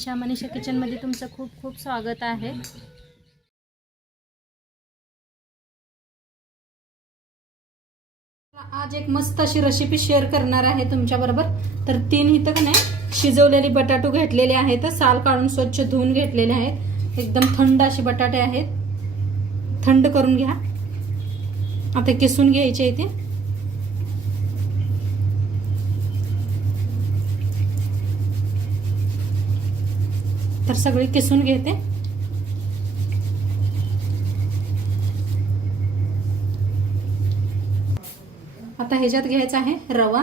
मनीषा किचनमध्ये तुमचं खूप खूप स्वागत आहे। आज एक मस्त अशी रेसिपी शेअर करणार आहे तुमच्याबरोबर। तर 3 इथं का नाही शिजवलेली बटाटू घेतलेले आहेत, साल काढून स्वच्छ धुवून घेतलेले आहेत। एकदम थंड असे बटाटे आहेत, थंड करून घ्या। आता किसून घ्यायचे इथे। तर सगळे किसून घेते। आता ह्याच्यात घ्यायचा आहे रवा,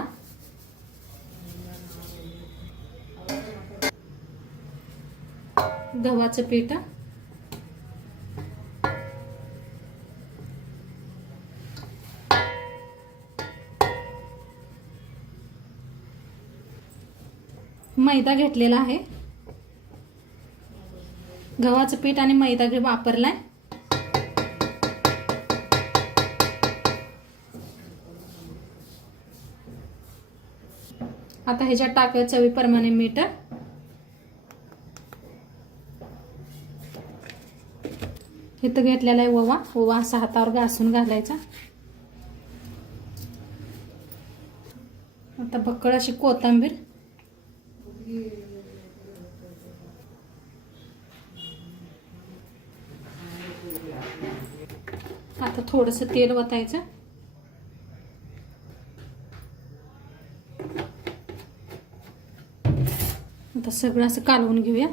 गव्हाचं पीठ, मैदा घेतलेला आहे। गव्हाचं पीठ आणि मैदा वापरलाय। आता ह्याच्यात टाकायचं चवीप्रमाणे मीठ, इथं घेतलेला आहे ओवा। ओवा असा हातावर घासून घालायचा। आता बक्कळ अशी कोथिंबीर, आता थोडंसं तेल वतायचं। आता सगळं असं कालवून घेऊया।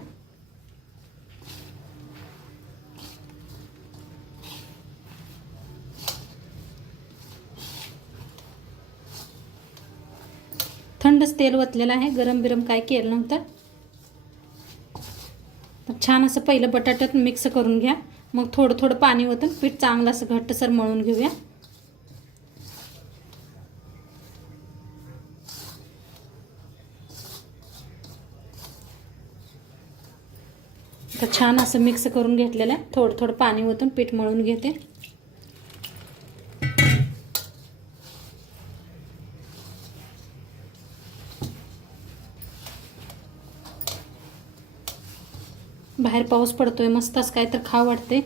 थंडच तेल वतलेलं आहे, गरम बिरम काय केलं नव्हतं। तर छान असं पहिलं बटाट्यात मिक्स करून घ्या, मग थोडं थोडं पाणी ओतून पीठ चांगलं असं घट्टसर मळून घेऊया। तर छान असं मिक्स करून घेतलेलं आहे, थोडं थोडं पाणी ओतून पीठ मळून घेते। बाहेर पाऊस पडतोय, मस्त असं काय तर खावं वाटते,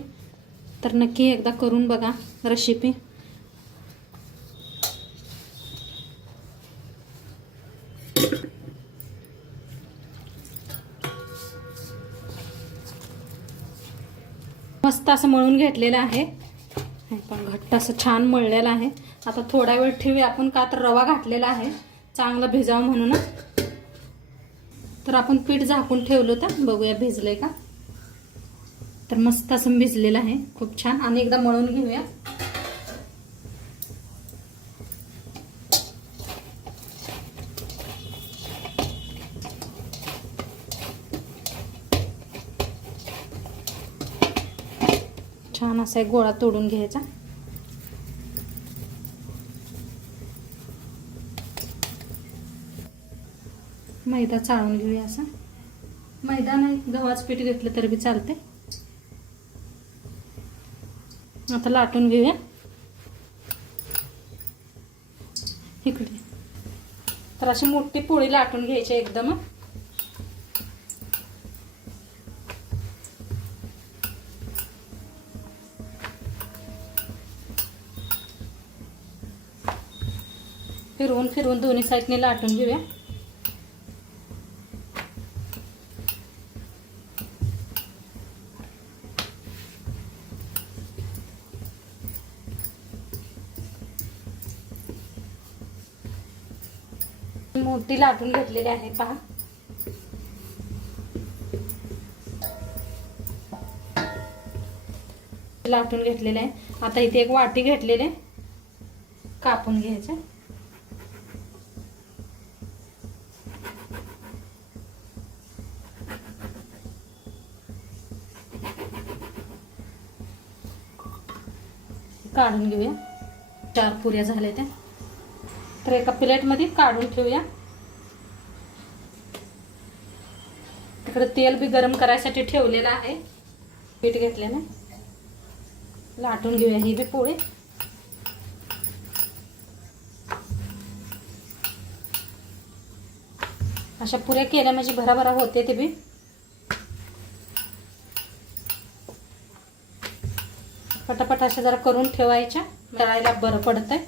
तर नक्की एकदा करून बघा रेसिपी। मस्त असं मळून घेतलेलं आहे, पण घट्ट असं छान मळलेलं आहे। आता थोडा वेळ ठेवूया आपण, का तर रवा घातलेला आहे चांगला भिजावं म्हणून। तर आपण पीठ झाकून ठेवलं होतं, बघूया भिजलंय का। तर मस्त असं भिजलेलं आहे, खूप छान। आणि एकदा मळून घेऊया। छान असा एक गोळा तोडून घ्यायचा। मैदा चाळून घेऊया असं। मैदा नाही, गव्हाचं पीठ घेतलं तरी बी चालते। आता लाटून घेऊया इकडे। तर अशी मोठी पोळी लाटून घ्यायची एकदम। फिरवून फिरवून दोन्ही साईडने लाटून घेऊया। मोठी लाटून घेतलेली आहे पहा। लाटून घेतलेले आहे। आता इथे एक वाटी घेतलेले, कापून घ्यायचे। काढून घेऊया। 4 पुऱ्या झाल्या त्या, तर एका प्लेटमध्ये काढून ठेवूया। तिकडे तेल बी गरम करायसाठी ठेवलेलं आहे, पीठ घेतलेलं। लाटून घेऊया ही बी पोळी। अशा पुऱ्या केल्या म्हणजे भराभरा होते ते बी। पटापट अशा जरा करून ठेवायच्या, तळायला बरं पडतंय.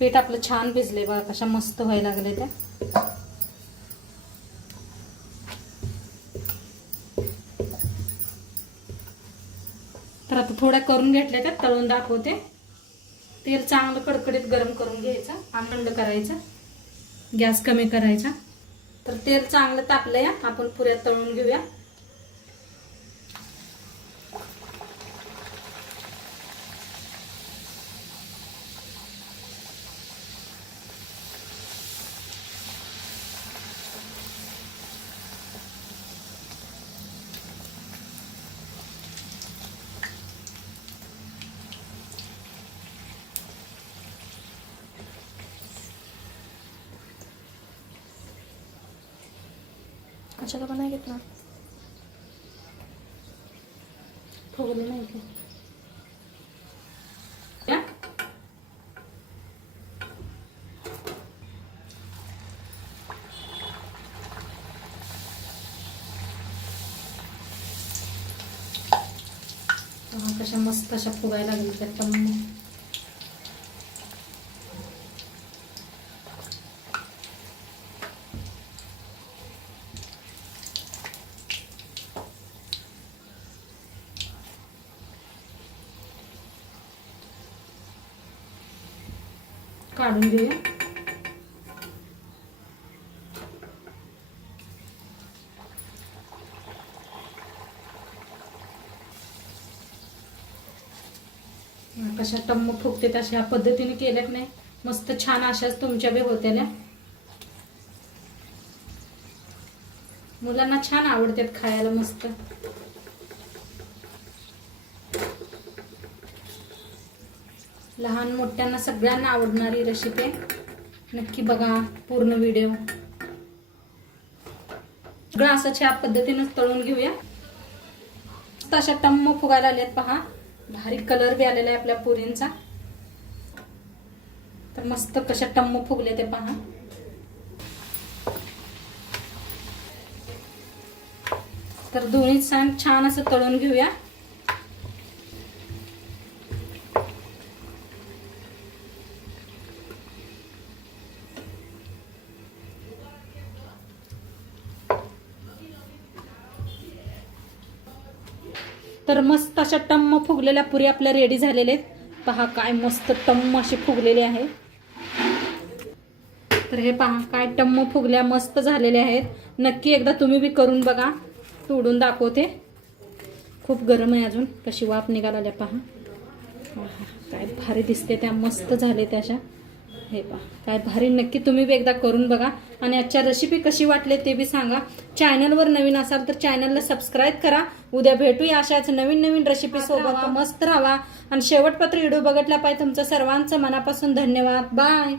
पीठ आपलं छान भिजले बघा, कशा मस्त व्हायला लागले त्या. तर आता थोड्या करून घेतल्या त्या, तळून दाखवते. तेल चांगलं कडकडीत गरम करून घ्यायचं, थंड करायचं, गॅस कमी करायचा. तर तेल चांगलं तापलंय, आपण पुऱ्या तळून घेऊया. कशाला पण नाही घेतला, फुगले नाही का? कशा मस्त अशा फुगायला लागली त्यात. काढून घेऊया. कशा टम्म फुगते तशा ह्या पद्धतीने केल्यात नाही, मस्त छान अशाच तुमच्या बी होत्या. मुलांना छान आवडतात खायला मस्त. लहान मोठ्यांना सगळ्यांना आवडणारी रेसिपी. नक्की बघा पूर्ण व्हिडिओ. सगळं असं छान पद्धतीने तळून घेऊया. अशा टम्म फुगायला आल्यात पहा. भारी कलर बी आलेला आहे आपल्या पुरींचा. तर मस्त कशा टम्म फुगले ते पहा. तर दोन्ही छान असं तळून घेऊया. तर मस्त अशा टम्म फुगलेल्या पुरी आपल्या रेडी झालेले आहेत. पहा काय मस्त टम्म असे फुगलेले आहे. तर हे पहा काय टम्म फुगल्या मस्त झालेले आहेत. नक्की एकदा तुम्ही बी करून बघा. तोडून दाखवते. खूप गरम आहे अजून. कशी वाफ निघाल्या पहा. काय भारी दिसते त्या. मस्त झाले त्याच्या. हे पहा काय भारी. नक्की तुम्ही बी एकदा करून बघा. आणि आजच्या रेसिपी कशी वाटले ते बी सांगा. चॅनलवर नवीन असाल तर चॅनलला सबस्क्राईब करा. उद्या भेटूया अशाच नवीन रेसिपी सोबत. मस्त राहा आणि शेवटपर्यंत व्हिडिओ बघितला पाहिजे. तुमचं सर्वांचं मनापासून धन्यवाद. बाय.